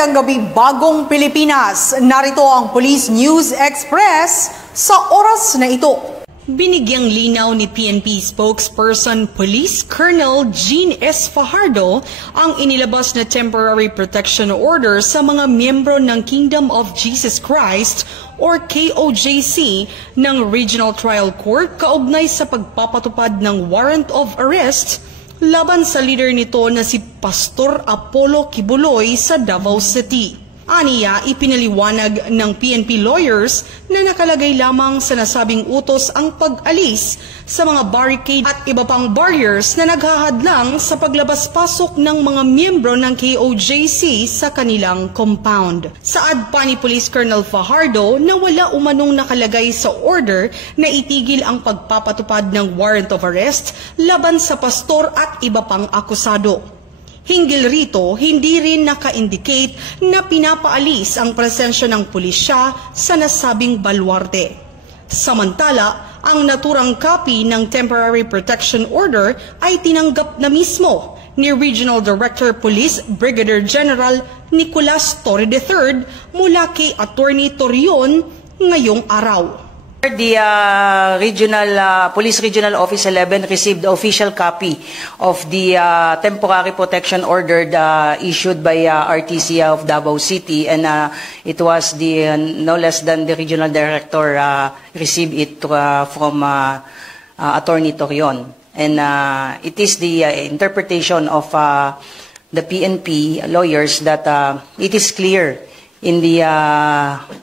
Magandang gabi, Bagong Pilipinas. Narito ang Police News Express sa oras na ito. Binigyang linaw ni PNP spokesperson Police Colonel Jean S. Fajardo ang inilabas na temporary protection order sa mga miyembro ng Kingdom of Jesus Christ or KOJC ng Regional Trial Court kaugnay sa pagpapatupad ng warrant of arrest laban sa leader nito na si Pastor Apollo Kibuloy sa Davao City. Aniya, ipinaliwanag ng PNP lawyers na nakalagay lamang sa nasabing utos ang pag-alis sa mga barricade at iba pang barriers na naghahadlang sa paglabas-pasok ng mga miyembro ng KOJC sa kanilang compound. Saad pa ni Police Colonel Fajardo na wala umanong nakalagay sa order na itigil ang pagpapatupad ng warrant of arrest laban sa pastor at iba pang akusado. Hinggil rito, hindi rin naka-indicate na pinapaalis ang presensya ng pulisya sa nasabing baluarte. Samantala, ang naturang copy ng Temporary Protection Order ay tinanggap na mismo ni Regional Director Police Brigadier General Nicolas Torre III mula kay Attorney Torion ngayong araw. The Police Regional Office 11 received the official copy of the temporary protection order issued by RTC of Davao City, and it was the no less than the Regional Director received it from Attorney Torion. And it is the interpretation of the PNP lawyers that it is clear in the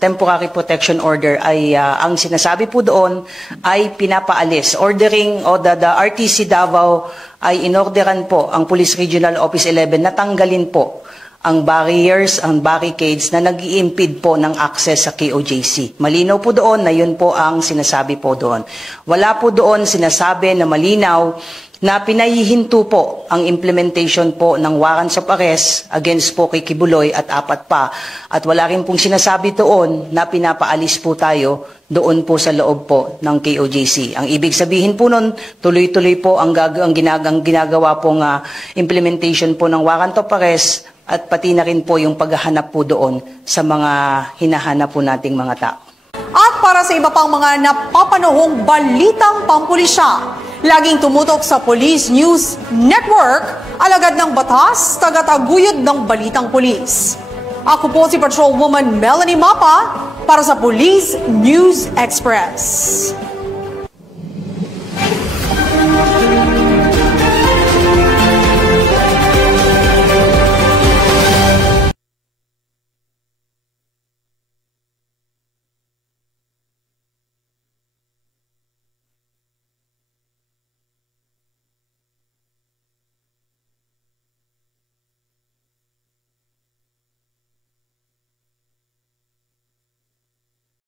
temporary protection order ay ang sinasabi po doon ay pinapaalis. Ordering o the RTC Davao ay inorderan po ang Police Regional Office 11 na tanggalin po ang barriers, ang barricades na nag-i-impede po ng access sa KOJC. Malinaw po doon na yun po ang sinasabi po doon. Wala po doon sinasabi na malinaw na pinahihinto po ang implementation po ng warrants of arrest against po kay Kibuloy at apat pa. At wala rin pong sinasabi doon na pinapaalis po tayo doon po sa loob po ng KOJC. Ang ibig sabihin po nun, tuloy-tuloy po ang ginagawa pong implementation po ng warrant of arrest at pati na rin po yung paghahanap po doon sa mga hinahanap po nating mga tao. At para sa iba pang mga napapanahong balitang pampulisya, laging tumutok sa Police News Network, alagad ng batas, tagataguyod ng balitang pulis. Ako po si Patrolwoman Melanie Mapa para sa Police News Express.